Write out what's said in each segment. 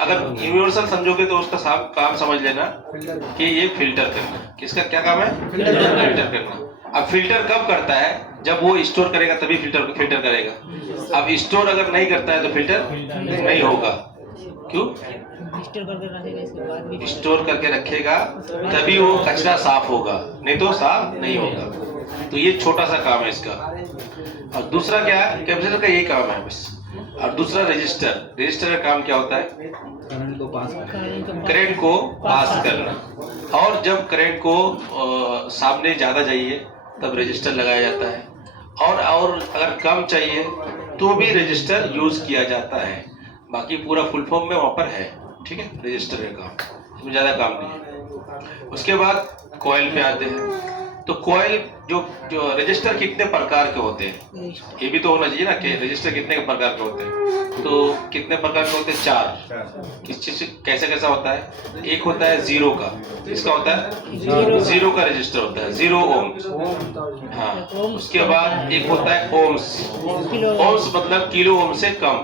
अगर यूनिवर्सल समझोगे तो उसका काम समझ लेना कि ये फिल्टर करना। किसका क्या काम है? फिल्टर करना। अब फिल्टर कब करता है? जब वो स्टोर करेगा तभी फिल्टर करेगा। अब स्टोर अगर नहीं करता है तो फिल्टर नहीं होगा। क्यों? स्टोर करके रखेगा तभी वो कचरा साफ होगा, नहीं तो साफ नहीं होगा। तो ये छोटा सा काम है इसका। और दूसरा क्या है? कैपेसिटर का यही काम है बस। और दूसरा रजिस्टर का काम क्या होता है? करंट को पास करना। और जब करंट को सामने ज्यादा चाहिए तब रजिस्टर लगाया जाता है, और अगर कम चाहिए तो भी रजिस्टर यूज किया जाता है। बाकी पूरा फुल फॉर्म में वहां पर है, ठीक है। रजिस्टर का काम, इसमें ज्यादा काम नहीं है। उसके बाद कॉइल पे आते हैं। तो कॉइल जो रजिस्टर कितने प्रकार के होते हैं ये भी तो होना चाहिए ना, कि रजिस्टर कितने प्रकार के होते हैं। तो कितने प्रकार के होते हैं? 4। किस चीज से कैसे होता है? एक होता है जीरो का। इसका होता है जीरो का रजिस्टर होता है, 0 ओम। हाँ। उसके बाद एक होता है ओम्स। ओम्स मतलब किलो ओम से कम,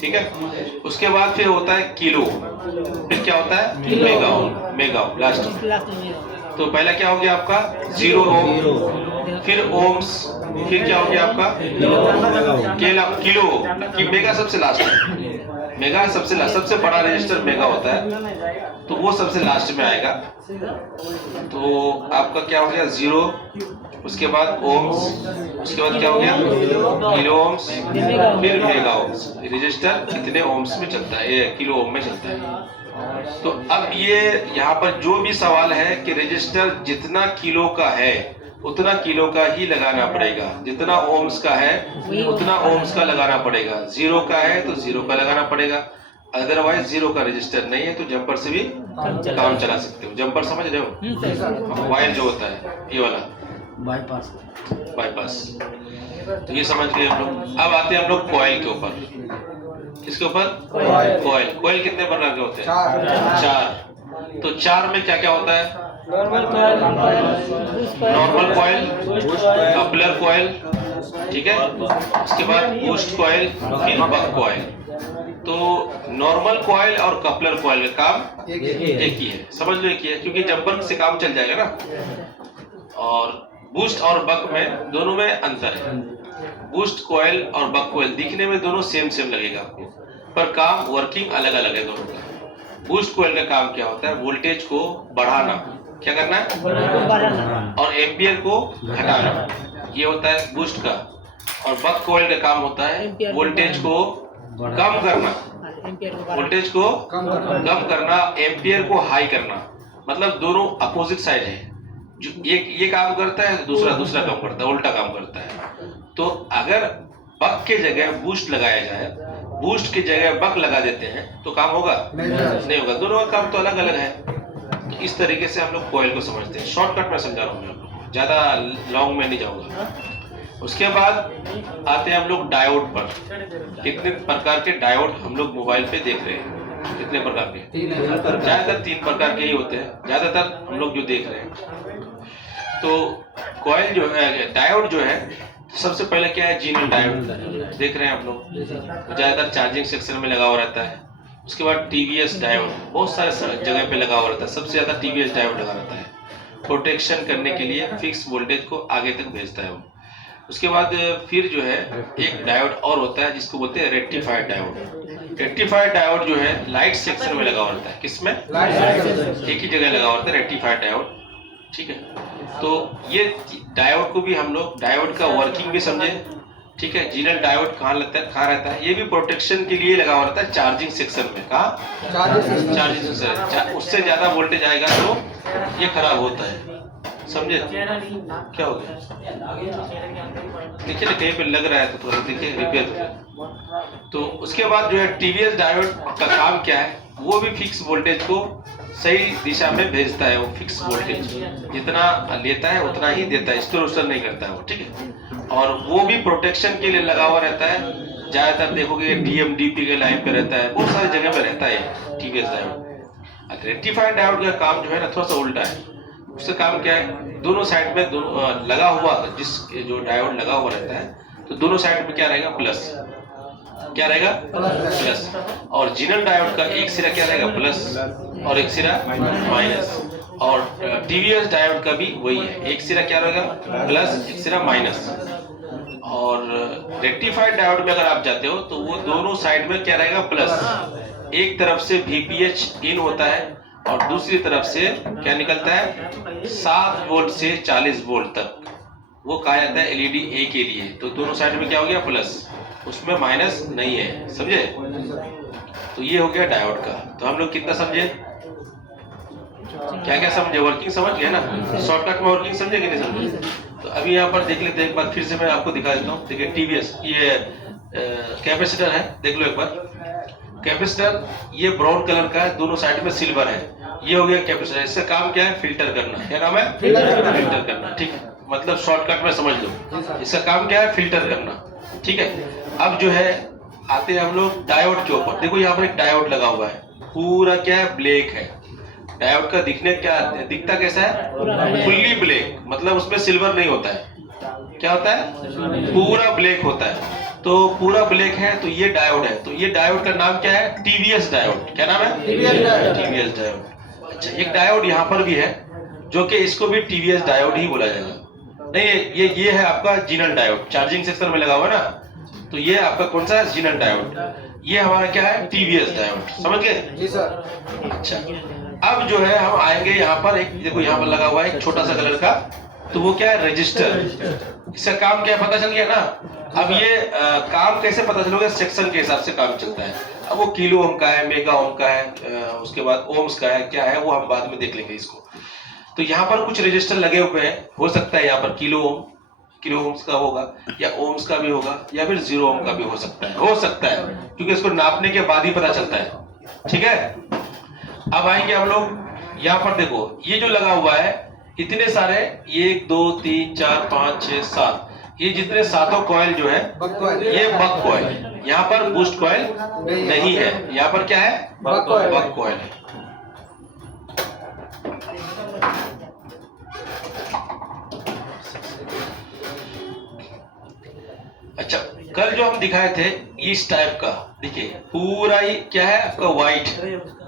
ठीक है। उसके बाद फिर होता है किलो। फिर क्या होता है? Mega ohm last. तो पहला क्या हो गया आपका? 0 ओम, फिर ओम्स, फिर क्या हो गया आपका? किलो। मेगा सबसे लास्ट है। मेगा सबसे लास्ट, सबसे बड़ा रजिस्टर मेगा होता है, तो वो सबसे लास्ट में आएगा। तो आपका क्या हो गया? 0, उसके बाद ओम्स, उसके बाद क्या हो गया? किलो ओम्स, फिर मेगा ओम्स। रजिस्टर कितने ओम्स में चलता है? ये किलो ओम में चलता है। तो अब ये यहाँ पर जो भी सवाल है कि रजिस्टर जितना किलो का है उतना किलो का ही लगाना पड़ेगा, जितना ओम्स का है उतना ओम्स का लगाना पड़ेगा, 0 का है तो 0 का लगाना पड़ेगा। अदरवाइज 0 का रजिस्टर नहीं है तो जंपर से भी काम चला सकते हो। जंपर समझ रहे हो? वायर जो होता है ये वाला बाईपास। तो ये समझ गए हम लोग। अब आते हैं हम लोग कॉइल के ऊपर। किसके ऊपर? कॉइल कितने प्रकार के होते हैं? 4। तो 4 में क्या क्या होता है? नॉर्मल कॉइल, कपलर कॉइल, ठीक है। उसके बाद बूस्ट कॉइल, फिर बक कॉइल। तो नॉर्मल कॉइल और कपलर कॉइल का काम एक ही है, समझ लो एक ही है, क्योंकि जंपर से काम चल जाएगा ना। और बूस्ट और बक में दोनों में अंतर है। बूस्ट कॉइल और बक कॉइल दिखने में दोनों सेम लगेगा आपको, पर काम वर्किंग अलग अलग है दोनों का। बूस्ट कॉइल का काम क्या होता है? वोल्टेज को बढ़ाना। क्या करना है? और एम्पियर को घटाना, ये होता है बूस्ट का। और बक कॉइल का काम होता है वोल्टेज को कम करना, वोल्टेज को कम करना, एम्पियर को हाई करना। मतलब दोनों अपोजिट साइड है। जो एक ये काम करता है, दूसरा काम करता है, उल्टा काम करता है। तो अगर बक के जगह बूस्ट लगाया जाए, बूस्ट की जगह बक लगा देते हैं तो काम होगा? नहीं होगा। दोनों का काम तो अलग अलग है। तो इस तरीके से हम लोग कॉइल को समझते हैं। शॉर्टकट में समझा रहा हूँ मैं आप लोग, ज्यादा लॉन्ग में नहीं जाऊंगा। उसके बाद आते हैं हम लोग डायोड पर। कितने प्रकार के डायोड हम लोग मोबाइल पे देख रहे हैं? कितने प्रकार के? ज्यादातर 3 प्रकार के ही होते हैं, ज्यादातर हम लोग जो देख रहे हैं। तो कॉइल जो है, डायोड जो है, सबसे पहले क्या है? जीनल डायोड देख रहे हैं आप लोग, ज्यादातर चार्जिंग सेक्शन में लगा हुआ रहता है। उसके बाद टीवीएस डायोड बहुत सारे जगह पे लगा हुआ रहता है, सबसे ज्यादा टीवीएस डायोड लगा रहता है। प्रोटेक्शन करने के लिए फिक्स वोल्टेज को आगे तक भेजता है वो। उसके बाद फिर जो है एक डायोड और होता है जिसको बोलते हैं रेक्टिफाइड डायोड। रेक्टिफाइड डायोड जो है लाइट सेक्शन में लगा हुआ रहता है। किसमें? एक ही जगह लगा हुआ रहता है रेक्टिफाइड डायोड, ठीक है। तो ये डायोड को भी हम लोग, डायोड का वर्किंग भी समझे, ठीक है। जीनल डायोड कहाँ रहता है? ये भी प्रोटेक्शन के लिए लगा हुआ रहता है चार्जिंग सेक्शन में। कहाँ? Charging section. उससे ज्यादा वोल्टेज आएगा तो ये खराब होता है, समझे? क्या हो गया? देखिए ना कहीं पे लग रहा है तो थोड़ा देखिए रिपेयर। तो उसके बाद जो है टीवीएस डायोड का काम क्या है? वो भी फिक्स वोल्टेज को सही दिशा में भेजता है। वो फिक्स वोल्टेज जितना लेता है उतना ही देता है, स्टोर नहीं करता है वो, ठीक है। और वो भी प्रोटेक्शन के लिए लगा हुआ रहता है। ज्यादातर देखोगे डीएमडीपी के लाइन पे रहता है, बहुत सारी जगह पे रहता है टीवीएस डायोड। रेक्टिफाइड डायोड का काम जो है ना थोड़ा सा उल्टा है। उसका काम क्या है? दोनों साइड में लगा हुआ, जिस जो डायोड लगा हुआ रहता है तो दोनों साइड में क्या रहेगा? प्लस। क्या रहेगा प्लस, और जिनन डायोड का एक सिरा क्या रहेगा प्लस और एक सिरा माइनस, और टीवीएस डायोड का भी वही है, एक सिरा क्या रहेगा प्लस एक सिरा माइनस। और रेक्टिफाइड डायोड में अगर आप जाते हो तो वो दोनों साइड में क्या रहेगा प्लस, एक तरफ से VPH इन होता है और दूसरी तरफ से क्या निकलता है 7 वोल्ट से 40 वोल्ट तक, वो कहा जाता है LED A के लिए। तो दोनों साइड में क्या हो गया प्लस, उसमें माइनस नहीं है, समझे। तो ये हो गया डायोड का। तो हम लोग कितना समझे, क्या क्या समझे, वर्किंग समझ गए ना, शॉर्टकट में वर्किंग समझे कि नहीं समझे। तो अभी यहाँ पर देख लेते हैं एक बार फिर से, मैं आपको दिखा देता हूँ। देखिए टीवीएस ये कैपेसिटर है, देख लो एक बार। कैपेसिटर ये ब्राउन कलर का है, दोनों साइड में सिल्वर है, ये हो गया कैपेसिटर। इसका काम क्या है, फिल्टर करना। क्या काम है, फिल्टर करना, ठीक है। मतलब शॉर्टकट में समझ लो, इसका काम क्या है, फिल्टर करना, ठीक है। अब जो है आते हैं हम लोग डायोड के ऊपर। देखो यहाँ पर एक डायोड लगा हुआ है, पूरा क्या है ब्लैक है। डायोड का दिखता कैसा है, फुल्ली ब्लैक, मतलब उसमें सिल्वर नहीं होता है। क्या होता है, पूरा ब्लैक होता है। तो पूरा ब्लैक है तो ये डायोड है। तो ये डायोड का नाम क्या है, टीवीएस डायोड। क्या नाम है, टीवीएस डायोड। अच्छा, एक डायोड यहाँ पर भी है जो कि इसको भी टीवीएस डायोड ही बोला जाएगा। नहीं, ये है आपका जिनन डायोड, चार्जिंग सेक्शन में लगा हुआ है ना, तो ये आपका कौन सा है, जिनन डायोड। ये हमारा क्या है, टीवीएस डायोड, समझ गए जी सर। अच्छा, अब जो है हम आएंगे यहाँ पर, एक देखो यहाँ पर लगा हुआ है एक छोटा सा कलर का, तो वो क्या है, रजिस्टर। इसका काम क्या पता चल गया ना। अब ये काम कैसे पता चलोगे, सेक्शन के हिसाब से काम चलता है। अब वो किलो ओम का है, मेगा ओम का है, उसके बाद ओम्स का है, क्या है वो हम बाद में देख लेंगे इसको। तो यहाँ पर कुछ रजिस्टर लगे हुए हैं, हो सकता है यहाँ पर किलो ओम्स का होगा, या ओम्स का भी होगा, या फिर 0 ओम का भी हो सकता है, क्योंकि इसको नापने के बाद ही पता चलता है, ठीक है। अब आएंगे हम लोग यहाँ पर, देखो ये जो लगा हुआ है इतने सारे, 1 2 3 4 5 6 7, ये जितने सातों कॉइल जो है ये बक कॉइल। यहाँ पर बूस्ट कॉइल नहीं है, यहाँ पर क्या है, बक कॉइल है। अच्छा, कल जो हम दिखाए थे इस टाइप का, देखिए पूरा ही क्या है आपका व्हाइट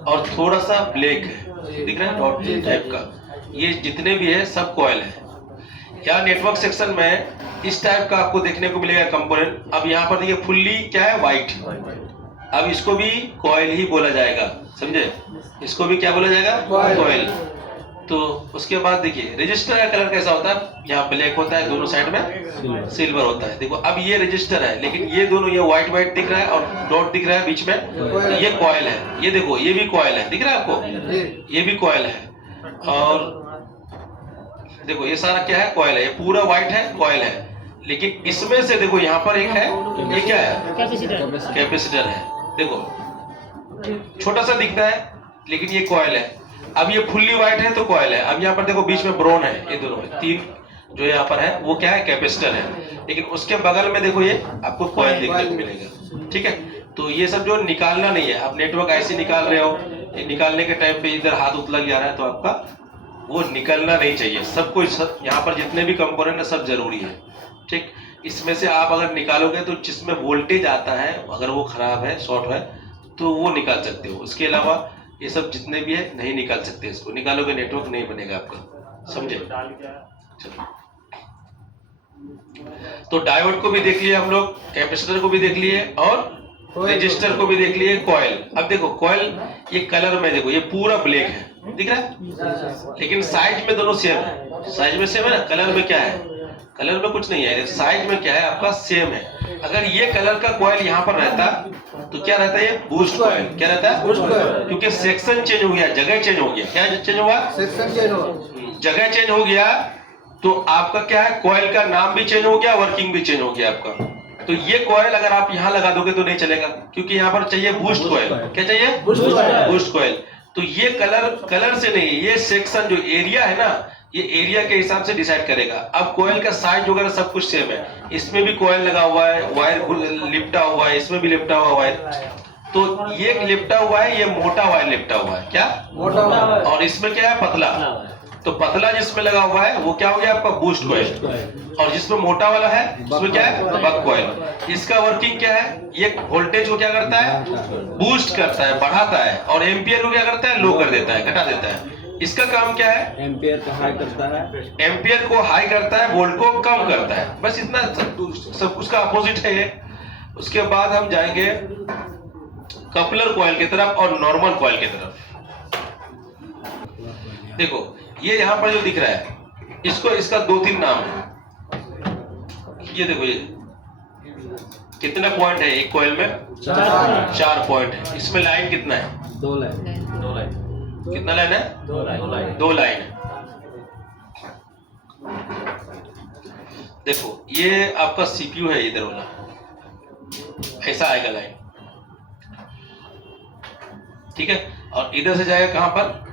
और थोड़ा सा ब्लैक है, दिख रहा है डॉट टाइप का। ये जितने भी है सब कॉइल है। यहाँ नेटवर्क सेक्शन में इस टाइप का आपको देखने को मिलेगा कंपोनेंट। अब यहाँ पर देखिए फुल्ली क्या है, व्हाइट। अब इसको भी कॉइल ही बोला जाएगा, समझे, इसको भी क्या बोला जाएगा, कॉइल। तो उसके बाद देखिए रजिस्टर का कलर कैसा होता है, यहाँ ब्लैक होता है, दोनों साइड में सिल्वर होता है। देखो अब ये रजिस्टर है, लेकिन ये दोनों, ये व्हाइट दिख रहा है और डॉट दिख रहा है बीच में, तो ये कॉइल है। ये देखो ये भी कॉइल है, दिख रहा है आपको, ये भी कॉइल है। और देखो ये सारा क्या है, कॉइल है, ये पूरा व्हाइट है, कॉइल है। लेकिन इसमें से देखो यहाँ पर एक है, ये क्या है, कैपेसिटर है। देखो छोटा सा दिखता है लेकिन ये कॉइल है। अब ये फुल्ली व्हाइट है तो कॉइल है। अब यहाँ पर देखो बीच में ब्राउन है, ये दोनों है, 3 जो यहाँ पर है वो क्या है, कैपेसिटर है। लेकिन उसके बगल में देखो ये आपको कॉइल देखने को मिलेगा, ठीक है। तो ये सब जो निकालना नहीं है, आप नेटवर्क ऐसे निकाल रहे हो, निकालने के टाइम पे इधर हाथ उत लग जा रहा है तो आपका वो निकलना नहीं चाहिए। सब कुछ यहाँ पर जितने भी कंपोनेंट है सब जरूरी है, ठीक। इसमें से आप अगर निकालोगे तो जिसमें वोल्टेज आता है, अगर वो खराब है, शॉर्ट है, तो वो निकाल सकते हो। उसके अलावा ये सब जितने भी है नहीं निकाल सकते। इसको निकालोगे नेटवर्क नहीं बनेगा आपका, समझे। चलो, तो डायोड को भी देख लिए हम लोग, कैपेसिटर को भी देख लिए और रजिस्टर को भी देख लिए, कॉइल। अब देखो कॉइल ये कलर में देखो ये पूरा ब्लैक है, दिख रहा है, लेकिन साइज में दोनों सेम है। साइज में सेम है ना, कलर में क्या है, कलर में कुछ नहीं है, साइज में क्या है आपका सेम है। अगर ये कलर का कॉइल यहाँ पर रहता तो क्या रहता है, ये बूस्ट कॉइल। क्या रहता है, बूस्ट कॉइल, क्योंकि सेक्शन चेंज हो गया, जगह चेंज हो गया। क्या चेंज हुआ, सेक्शन चेंज हो, जगह चेंज हो गया, तो आपका क्या है, कॉइल का नाम भी चेंज हो गया, वर्किंग भी चेंज हो गया आपका। तो ये कॉइल अगर आप यहाँ लगा दोगे तो नहीं चलेगा, क्योंकि यहाँ पर चाहिए बूस्ट कॉइल। क्या चाहिए, बूस्ट कॉइल। तो ये कलर से नहीं, ये सेक्शन जो एरिया है ना, ये एरिया के हिसाब से डिसाइड करेगा। अब कॉइल का साइज वगैरह सब कुछ सेम है। इसमें भी कॉइल लगा हुआ है, वायर लिपटा हुआ है, इसमें भी लिपटा हुआ वायर। तो ये लिपटा हुआ है, ये मोटा वायर लिपटा हुआ है, क्या मोटा, और इसमें क्या है, पतला। तो पतला जिसमें लगा हुआ है वो क्या हो गया आपका बूस्ट कॉइल, और जिसमें मोटा वाला है उसमें क्या है बक कॉइल। इसका वर्किंग क्या है, ये वोल्टेज को क्या करता है बूस्ट करता है, बढ़ाता है, और एम्पियर को क्या करता है लो कर देता है, घटा देता है। इसका काम क्या है, एम्पियर को हाई करता है, एम्पियर को हाई करता है, वोल्ट को कम करता है, बस इतना सब उसका अपोजिट है ये। उसके बाद हम जाएंगे कपलर कॉइल की तरफ और नॉर्मल कॉइल की तरफ। देखो ये यहाँ पर जो दिख रहा है इसको, इसका 2-3 नाम है। ये देखो ये कितना पॉइंट है एक कॉइल में, 4 पॉइंट है। इसमें लाइन कितना है, 2 लाइन। कितना लाइन है, 2 लाइन है। देखो ये आपका सीपीयू है इधर वाला, ऐसा आएगा लाइन, ठीक है, और इधर से जाएगा कहां पर,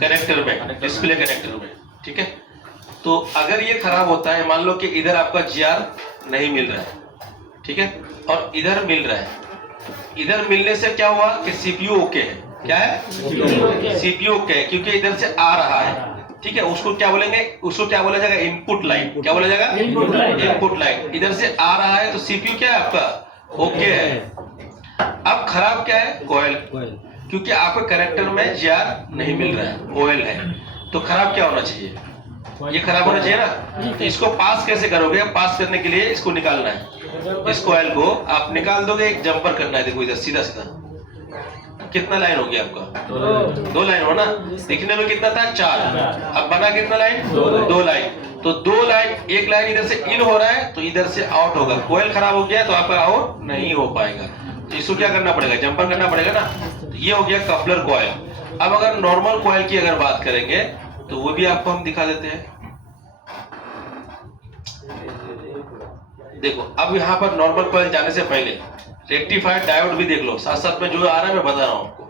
कनेक्टर में, डिस्प्ले कनेक्टर में, ठीक है। तो अगर ये खराब होता है, मान लो कि इधर आपका GR नहीं मिल रहा है, ठीक है, और इधर मिल रहा है। इधर मिलने से क्या हुआ कि सीपीयू ओके है, क्या है सीपीयू ओके है, क्योंकि इधर से आ रहा है, ठीक है। उसको क्या बोलेंगे, उसको क्या बोला जाएगा इनपुट लाइन, क्या बोला जाएगा इनपुट लाइन। इधर से आ रहा है तो सीपीयू क्या है आपका ओके है। अब खराब क्या है कॉइल, क्योंकि आपको कनेक्टर में GR नहीं मिल रहा है, OL है, तो खराब क्या होना चाहिए, ये खराब होना चाहिए ना। तो इसको पास कैसे करोगे, पास करने के लिए इसको निकालना है, इस कॉइल को आप निकाल दोगे, एक जंपर करना है। देखो इधर सीधा सीधा कितना लाइन हो गया आपका, 2 लाइन हो ना, दिखने में कितना था 4, अब बना कितना लाइन 2 लाइन। तो 2 लाइन, एक लाइन इधर से इन हो रहा है तो इधर से आउट होगा, कॉइल खराब हो गया तो आपका आउट नहीं हो पाएगा, तो इसको क्या करना पड़ेगा, जंपर करना पड़ेगा ना। तो ये हो गया कपलर कॉइल। अब अगर नॉर्मल कॉइल की अगर बात करेंगे तो वो भी आपको हम दिखा देते हैं। देखो अब यहाँ पर नॉर्मल कॉइल जाने से पहले रेक्टिफाइड डायोड भी देख लो, साथ साथ में जो आ रहा है मैं बता रहा हूँ आपको।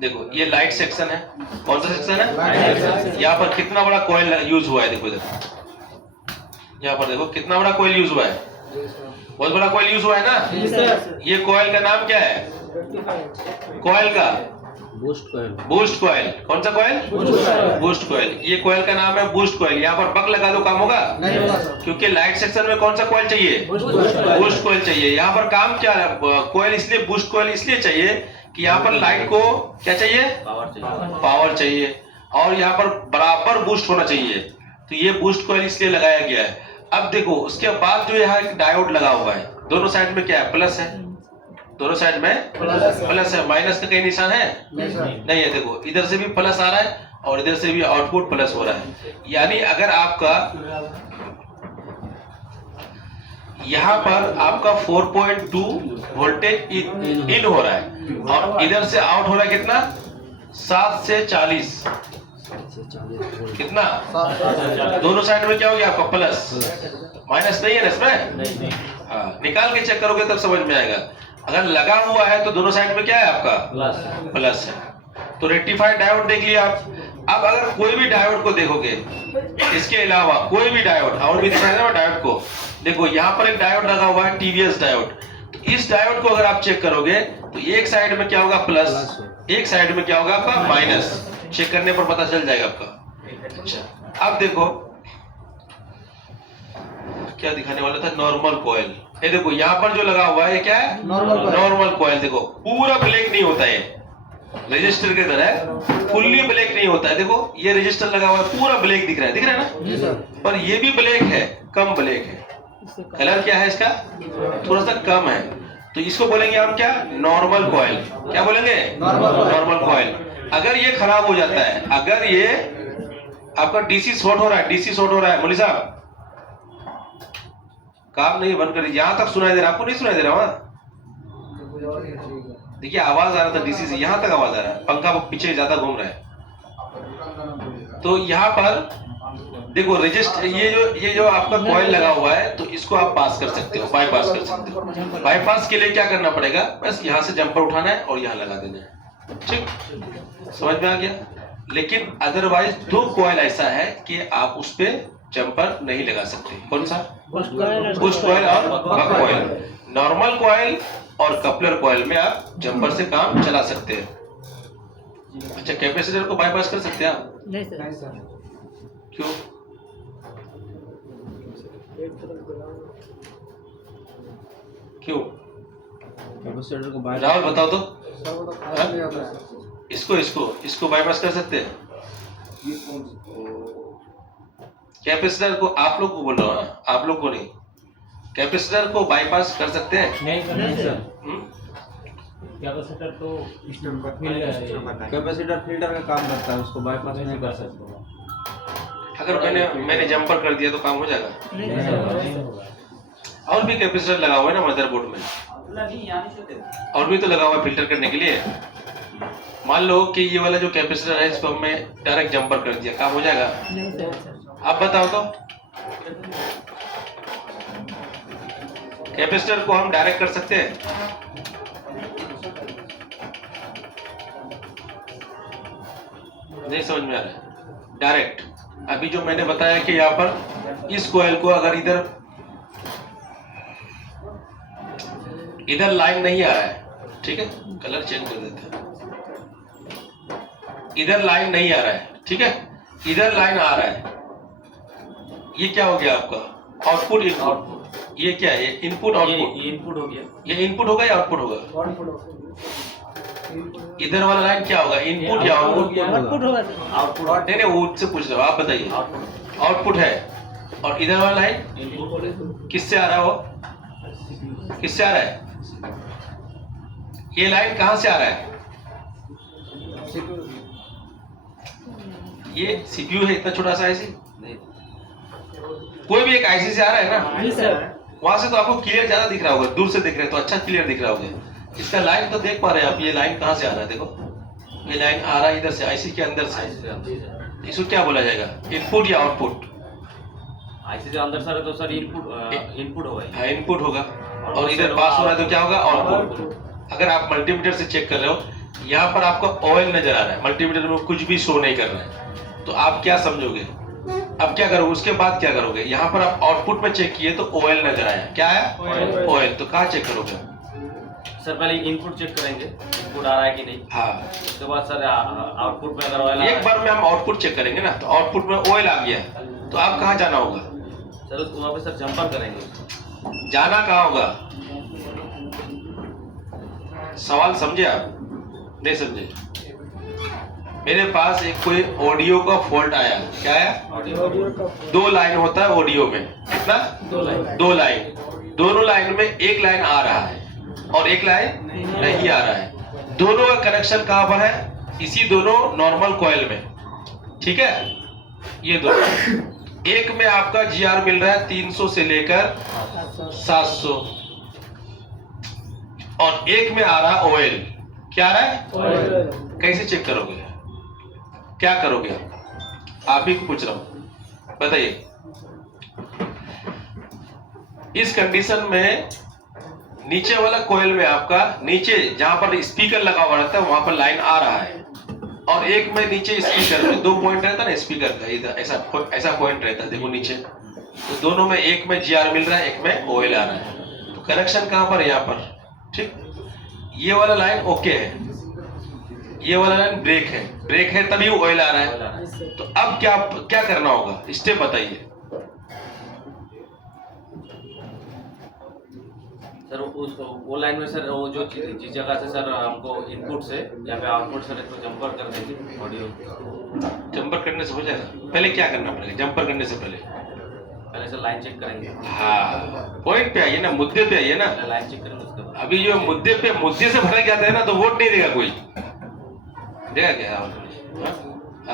देखो ये लाइट सेक्शन है, कौन सा सेक्शन है, यहाँ पर कितना बड़ा कॉइल यूज हुआ है, देखो इधर यहाँ पर देखो कितना बड़ा कॉइल यूज हुआ है, बहुत बड़ा कॉइल यूज हुआ है ना। ये कॉइल का नाम क्या है, कॉइल का बूस्ट कॉइल। कौन सा कॉइल, बूस्ट कॉइल। ये कॉइल का नाम है बूस्ट कॉइल। यहाँ पर बक लगा दो, काम होगा नहीं होगा, क्योंकि लाइट सेक्शन में कौन सा कॉइल चाहिए, बूस्ट कॉइल चाहिए। यहाँ पर काम क्या है, कॉइल इसलिए बूस्ट कॉइल इसलिए चाहिए कि यहाँ पर लाइट को क्या चाहिए, पावर चाहिए, और यहाँ पर बराबर बूस्ट होना चाहिए, तो ये बूस्ट कॉइल इसलिए लगाया गया है। अब देखो उसके बाद जो यहाँ एक डायोड लगा हुआ है, दोनों साइड में क्या है, प्लस है, दोनों साइड में प्लस है, माइनस का कहीं निशान है नहीं है। देखो इधर से भी प्लस आ रहा है और इधर से भी आउटपुट प्लस हो रहा है, यानी अगर आपका यहाँ पर आपका 4.2 वोल्टेज इन हो रहा है और इधर से आउट हो रहा है कितना, 7 से 40, कितना, दोनों साइड में क्या हो गया आपका प्लस, माइनस नहीं है ना इसमें। हाँ, निकाल के चेक करोगे तब समझ में आएगा। अगर लगा हुआ है तो दोनों साइड में क्या है आपका प्लस है। तो रेक्टिफाइड डायोड देख लिया आप। अब अगर कोई भी डायोड को देखोगे, इसके अलावा कोई भी डायोड और भी दिखाएगा ना डायोड को, देखो यहाँ पर एक डायोड लगा हुआ है TVS डायोड। तो इस डायोड को अगर आप चेक करोगे तो एक साइड में क्या होगा प्लस, एक साइड में क्या होगा आपका माइनस, चेक करने पर पता चल जाएगा आपका। अच्छा अब देखो क्या दिखाने वाला था, नॉर्मल कॉइल। ये देखो यहाँ पर जो लगा हुआ है ये क्या है, नॉर्मल कॉइल। देखो पूरा ब्लैक नहीं होता है, रजिस्टर के तरह फुल्ली ब्लैक नहीं होता है। देखो ये रजिस्टर लगा हुआ है, पूरा ब्लैक दिख रहा है, दिख रहा है ना, पर ये भी ब्लैक है, कम ब्लैक है। कलर क्या है इसका, थोड़ा सा कम है, तो इसको बोलेंगे हम क्या, नॉर्मल कॉइल। क्या बोलेंगे, नॉर्मल कॉइल। अगर ये खराब हो जाता है, अगर ये आपका DC शॉर्ट हो रहा है, DC शॉर्ट हो रहा है, मौलवी साहब काम नहीं बंद करिए, यहां तक सुनाई दे रहा, आपको नहीं सुनाई दे रहा वहां, देखिए आवाज आ रहा था DC से, यहां तक आवाज आ रहा है, पंखा पीछे ज्यादा घूम रहा है। तो यहाँ पर देखो रजिस्टर, ये जो आपका कॉइल लगा हुआ है, तो इसको आप पास कर सकते हो, बाईपास कर सकते हो। बाईपास के लिए क्या करना पड़ेगा, बस यहाँ से जंपर उठाना है और यहाँ लगा देना है, ठीक, समझ में आ गया। लेकिन अदरवाइज 2 कॉइल ऐसा है कि आप उस पे जंपर नहीं लगा सकते। कौन सा, बूस्ट कॉइल और बक कॉइल। नॉर्मल कॉइल और कपलर कॉइल में आप जंपर से काम चला सकते हैं। अच्छा, कैपेसिटर को बाईपास कर सकते हैं आप? नहीं सर। नहीं सर। क्यों? क्यों? कैपेसिटर को बाहर राहुल बताओ तो। सर वो तो खास नहीं होता है। इसको बाईपास कर सकते हैं? कैपेसिटर को, आप लोग को बोल रहा हूँ ना, आप लोग को नहीं। कैपेसिटर को बाईपास कर सकते हैं? नहीं सर। हम्म? कैपेसिटर तो कैपेसिटर फिल्टर का काम करता है, उसको बाईपास नहीं कर सकते। अगर मैंने जंपर कर दिया तो काम हो जाएगा? नहीं सर। और भी कैपेसिटर लगा हुआ है ना मदरबोर्ड में, और भी तो लगा हुआ है फिल्टर करने के लिए। मान लो कि ये वाला जो कैपेसिटर है इसको हमने डायरेक्ट जंपर कर दिया, काम हो जाएगा? नहीं सर। आप बताओ तो। कैपेसिटर को हम डायरेक्ट कर सकते हैं? नहीं समझ में आ रहा है? डायरेक्ट अभी जो मैंने बताया कि यहाँ पर इस कॉइल को अगर इधर लाइन नहीं आ रहा है, ठीक है, कलर चेंज कर देते हैं। इधर लाइन नहीं आ रहा है, ठीक है, इधर लाइन आ रहा है। ये क्या हो गया आपका? Output input. ये क्या है? ये इनपुट आउटपुट। ये इनपुट हो गया। ये इनपुट होगा या आउटपुट होगा? इधर वाला लाइन क्या होगा? इनपुट या आउटपुट? आउटपुट होगा सर। आउटपुट नहीं नहीं, वो उससे पूछ रहा हूँ, आप बताइए। आउटपुट है। और इधर वाला लाइन इनपुट किससे आ रहा है? वो किससे आ रहा है? ये लाइन कहां से आ रहा है? ये सीपीयू है, इतना छोटा सा आईसी। कोई भी एक आईसी से आ रहा है ना, जी सर। वहां से तो आपको क्लियर ज्यादा दिख रहा होगा, दूर से दिख रहे हैं तो अच्छा क्लियर दिख रहा होगा। इसका लाइन तो देख पा रहे हैं आप, ये लाइन कहां से आ रहा है? देखो ये लाइन आ रहा है इधर से, आईसी के अंदर से। इसको क्या बोला जाएगा? इनपुट या आउटपुट? आईसी से अंदर सर तो सर इनपुट होगा। हाँ, इनपुट होगा। और इधर पास हो रहा है तो क्या होगा? आउटपुट। अगर आप मल्टीमीटर से चेक कर रहे हो, यहाँ पर आपको ऑयल नजर आ रहा है, मल्टीमीटर में कुछ भी शो नहीं कर रहा है, तो आप क्या समझोगे? अब क्या करोगे? उसके बाद क्या करोगे? यहाँ पर आप आउटपुट में चेक किए तो ऑयल नजर आया, क्या है? ऑयल। तो कहाँ चेक करोगे? सर पहले इनपुट चेक करेंगे, इनपुट आ रहा है कि नहीं। हाँ, उसके बाद सर आउटपुट में अगर ऑयल एक बार में हम आउटपुट चेक करेंगे ना, तो आउटपुट में ऑयल आ गया, तो आप कहाँ जाना होगा? सर उसको वहाँ पे सर जंपर करेंगे। जाना कहाँ होगा? सवाल समझे आप? नहीं समझे? मेरे पास एक कोई ऑडियो का फॉल्ट आया, क्या आया? दो लाइन होता है ऑडियो में, कितना? दो लाइन। दोनों लाइन में एक लाइन आ रहा है और एक लाइन नहीं आ रहा है। दोनों का कनेक्शन कहां पर है? इसी दोनों नॉर्मल कॉइल में, ठीक है। ये दोनों, एक में आपका जीआर मिल रहा है 300 से लेकर 700 और एक में आ रहा है ऑयल। क्या आ रहा है? कैसे चेक करोगे? क्या करोगे? आप ही को पूछ रहा हूं, बताइए। इस कंडीशन में नीचे वाला कॉइल में आपका, नीचे जहां पर स्पीकर लगा हुआ रहता है वहां पर लाइन आ रहा है, और एक में नीचे स्पीकर में 2 पॉइंट रहता है ना स्पीकर का, इधर ऐसा पॉइंट रहता है, देखो नीचे। तो दोनों में एक में जीआर मिल रहा है, एक में ऑयल आ रहा है। तो कनेक्शन कहां पर है? यहाँ पर, ठीक। ये वाला लाइन ओके है, ये वाला लाइन ब्रेक है तभी ऑयल आ रहा है। तो अब क्या करना होगा? स्टेप बताइए। सर वो लाइन में सर वो जो जिस जगह से सर हमको इनपुट से या फिर आउटपुट से इसको जंपर कर देंगे ऑडियो। जंपर करने से हो जाएगा? पहले क्या करना पड़ेगा जंपर करने से पहले? पहले सर लाइन चेक करेंगे। हाँ, पॉइंट पे आइए ना, मुद्दे पे आइए ना। लाइन चेक करेंगे उसके बाद। अभी जो मुद्दे से भटक जाता है ना, तो वोट नहीं देगा कोई। देगा क्या?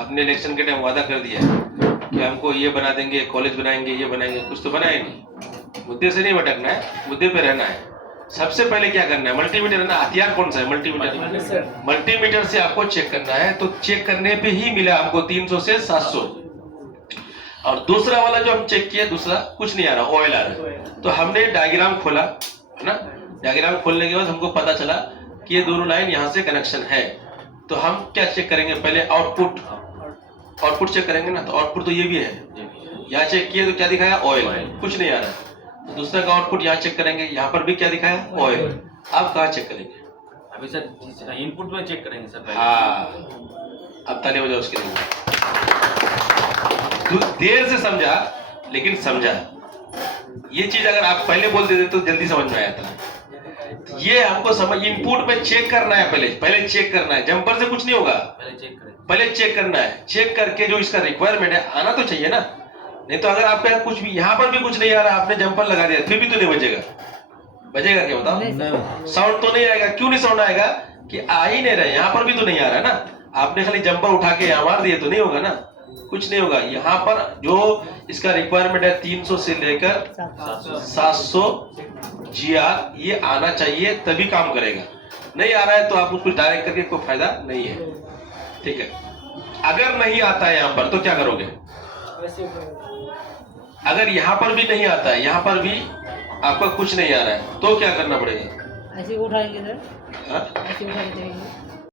आपने इलेक्शन के टाइम वादा कर दिया कि हमको ये बना देंगे, कॉलेज बनाएंगे, ये बनाएंगे, कुछ तो बनाए नहीं। मुद्दे से नहीं भटकना है, मुद्दे पे रहना है। सबसे पहले क्या करना है? मल्टीमीटर है ना, हथियार कौन सा है? मल्टीमीटर। मल्टीमीटर से आपको चेक करना है, तो चेक करने पे ही मिला हमको 300 से 700। और दूसरा वाला जो हम चेक किया, दूसरा कुछ नहीं आ रहा, ऑयल आ रहा है। तो हमने डायग्राम खोला है ना, डायग्राम खोलने के बाद हमको पता चला कि ये दोनों लाइन यहाँ से कनेक्शन है। तो हम क्या चेक करेंगे? पहले आउटपुट चेक करेंगे ना। तो आउटपुट तो ये भी है, यहाँ चेक किए तो क्या दिखाया? ऑयल, कुछ नहीं आ रहा है। तो दूसरा का आउटपुट यहाँ चेक करेंगे, यहाँ पर भी क्या दिखाया? ऑयल। आप कहाँ चेक करेंगे? अभी सर इनपुट में चेक करेंगे सर पहले। हाँ, अब ताली बजाओ उसके लिए। तू देर से समझा लेकिन समझा। ये चीज अगर आप पहले बोल देते तो जल्दी समझ में आया था। ये हमको समझ इनपुट में चेक करना है, पहले चेक करना है। जंपर से कुछ नहीं होगा, पहले चेक करें। पहले चेक करना है। चेक करके जो इसका रिक्वायरमेंट है आना तो चाहिए ना। नहीं तो अगर आपके यहाँ कुछ भी, यहाँ पर भी कुछ नहीं आ रहा, आपने जंपर लगा दिया फिर भी तो नहीं बजेगा। बजेगा क्या बताओ? साउंड तो नहीं आएगा। क्यों नहीं साउंड आएगा? कि आ ही नहीं रहा है, यहाँ पर भी तो नहीं आ रहा है ना। आपने खाली जंपर उठा के यहाँ मार दिए तो नहीं होगा ना, कुछ नहीं होगा। यहाँ पर जो इसका रिक्वायरमेंट है 300 से लेकर 700 GR ये आना चाहिए, तभी काम करेगा। नहीं आ रहा है तो आप उसको डायरेक्ट करके कोई फायदा नहीं है, ठीक है। अगर नहीं आता है यहाँ पर तो क्या करोगे? अगर यहाँ पर भी नहीं आता है, यहाँ पर भी आपका कुछ नहीं आ रहा है तो क्या करना पड़ेगा? ऐसे उठाएंगे सर, हाँ? ऐसे उठा के देंगे।